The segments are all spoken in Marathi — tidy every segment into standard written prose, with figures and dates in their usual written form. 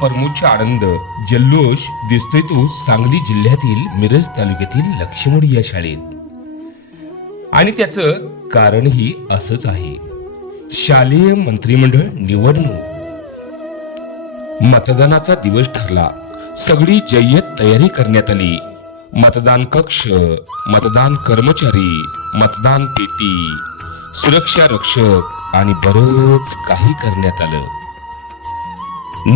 परमोच्च आनंद जल्लोष दिसतोय तो सांगली जिल्ह्यातील मिरज तालुक्यातील लक्ष्मणी या शाळेत आणि त्याचं कारणही असंच आहे. शालेय मंत्रिमंडळ निवडणूक. मतदानाचा दिवस ठरला. सगळी जय्यत तयारी करण्यात आली. मतदान कक्ष, मतदान कर्मचारी, मतदान पेटी, सुरक्षा रक्षक आणि बरंच काही करण्यात आलं.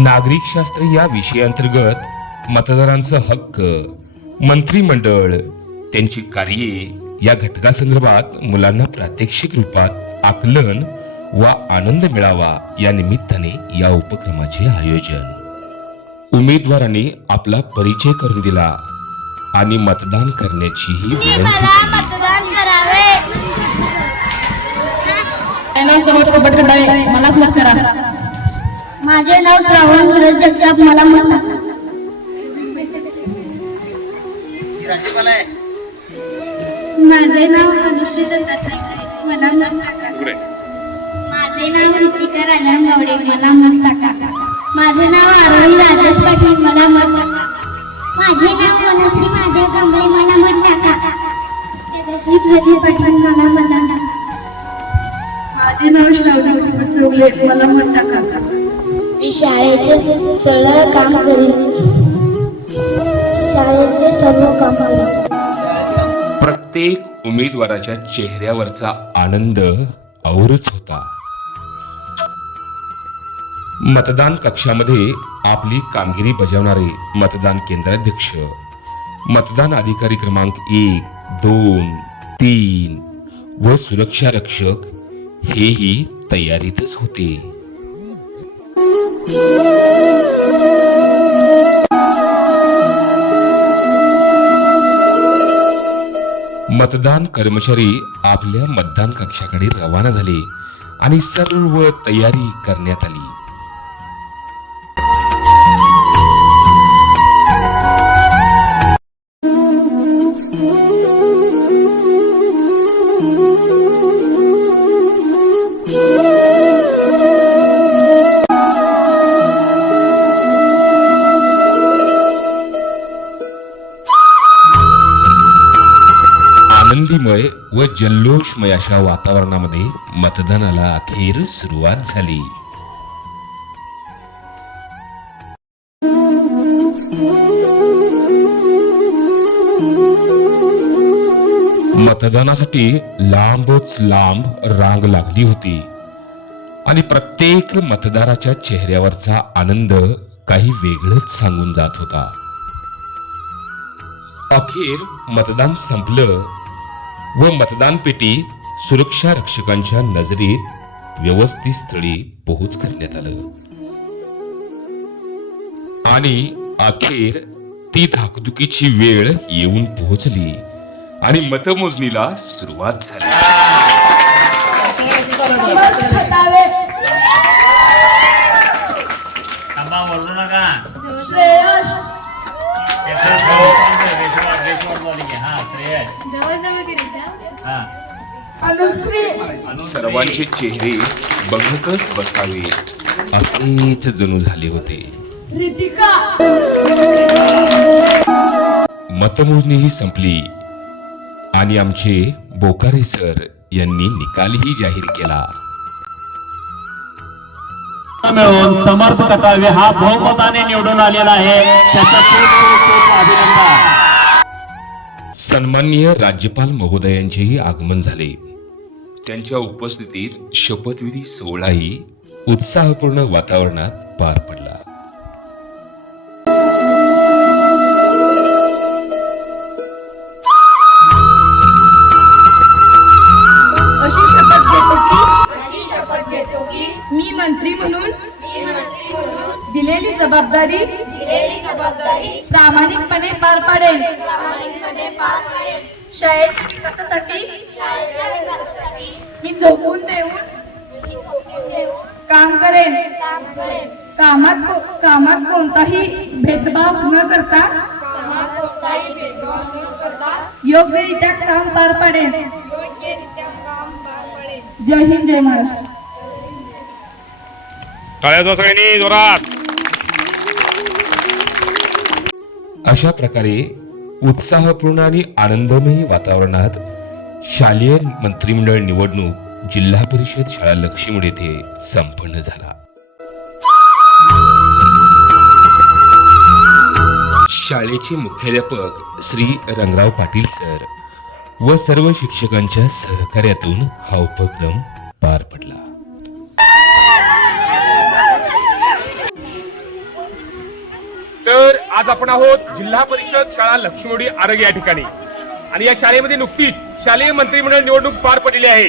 नागरिक शास्त्र या विषयाअंतर्गत मतदारांचा हक्क, मंत्रिमंडळ, त्यांची कार्ये या घटकासंदर्भात मुलांना प्रात्यक्षिक रूपात आकलन व आनंद मिळावा या निमित्ताने या उपक्रमाचे आयोजन. उमेदवारांनी आपला परिचय करून दिला आणि मतदान करण्याचीही विनंती केली. मलाच मत करा. माझे नाव श्रावण सुरेश जगताप, मला मत टाका. माझे नाव अनुश्री दत्तात्रय, मला मत टाका. माझे नाव ऋतिका राजाराम गावडे, मला मत टाका. माझे नाव आरोही राजेश पाटील, मला मत टाका. माझे नाव मनश्री महादेव कांबळे, मला मत टाका. तेजस्वी प्रदीप पाटील, मला मतदान टाका. माझे नाव श्रावणी चौगले, मला मत टाका. मी शाळेचे सगळं काम करीन. शाळेचे सर्व काम करीन. प्रत्येक उमेदवाराच्या चेहऱ्यावरचा आनंद औरच होता. मतदान कक्षामध्ये आपली कामगिरी बजावणारे मतदान केंद्राध्यक्ष, मतदान अधिकारी क्रमांक 1, 2, 3 व सुरक्षा रक्षक हेही तयारीतच होते. मतदान कर्मचारी आपल्या मतदान कक्षाकडे रवाना झाले आणि सर्व तयारी करण्यात आली. आनंदीमय व जल्लोषमय अशा वातावरणामध्ये मतदानाला अखेर सुरुवात झाली. मतदानासाठी लांबच लांब रांग लागली होती आणि प्रत्येक मतदाराच्या चेहऱ्यावरचा आनंद काही वेगळंच सांगून जात होता. अखेर मतदान संपलं व मतदान पेटी सुरक्षा रक्षकांच्या नजरेत व्यवस्थित स्थळी पोहोच करण्यात आलं आणि अखेर ती धाकधुकीची वेळ येऊन पोहोचली आणि मतमोजणीला सुरुवात झाली. सर्वांचे चेहरे बघतच बसावे असेच जणू झाले होते. मतमोजणीही संपली आणि आमचे बोकारे सर यांनी निकालही जाहीर केला. मिळून समर्थ कटावे हा बहुमताने निवडून आलेला आहे. त्याचा खूप अभिनंदन. सन्माननीय राज्यपाल महोदयांचेही आगमन झाले. त्यांच्या उपस्थितीत शपथविधी सोहळाही उत्साहपूर्ण वातावरणात पार पडला. अशी शपथ घेतो की मी मंत्री म्हणून दिलेली जबाबदारी प्रामाणिकपणे पार पाडेन. शाळेच्या विकासासाठी मी झोकून देऊन काम करेन कामात कोणताही भेदभाव न करता योग्यरित्या काम पार पाडेन. जय हिंद जय महाराष्ट्र. टाळ्याचा सगळ्यांनी जोरात. अशा प्रकारे उत्साहपूर्ण आणि आनंदमयी वातावरणात शालेय मंत्रिमंडळ निवडणूक जिल्हा परिषद शाळा लक्ष्मीमुळे येथे संपन्न झाला. शाळेचे मुख्याध्यापक श्री रंगराव पाटील सर व सर्व शिक्षकांच्या सहकार्यातून हा उपक्रम पार पडला. तर आज आपण आहोत जिल्हा परिषद शाळा लक्ष्मीवाडी आरग या ठिकाणी आणि या शाळेमध्ये नुकतीच शालेय मंत्रिमंडळ निवडणूक पार पडलेली आहे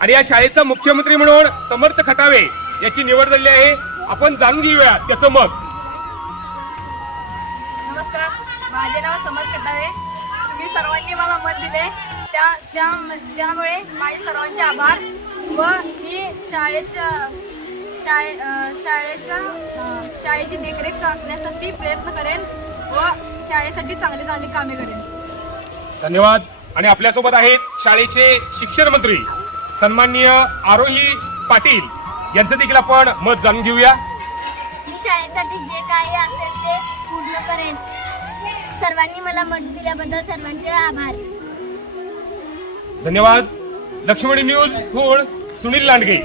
आणि या शाळेचा मुख्यमंत्री म्हणून समर्थ खटावे याची निवड झालेली आहे. आपण जाणून घेऊया त्याचं मत. नमस्कार, माझे नाव समर्थ खटावे. तुम्ही सर्वांनी मला मत दिले त्यामुळे माझे सर्वांचे आभार व मी शाळेची देखरेख करण्यासाठी प्रयत्न करेन व शाळेसाठी चांगली चांगली कामे करेन. धन्यवाद. आणि आपल्यासोबत आहेत शाळेचे शिक्षण मंत्री सन्माननीय आरोही पाटील यांचं देखील आपण मत जाणून घेऊया. मी शाळेसाठी जे काही असेल ते पूर्ण करेन. सर्वांनी मला मत दिल्याबद्दल सर्वांचे आभार. धन्यवाद. लक्ष्मीवाडी न्यूज हुन सुनील लांडगे.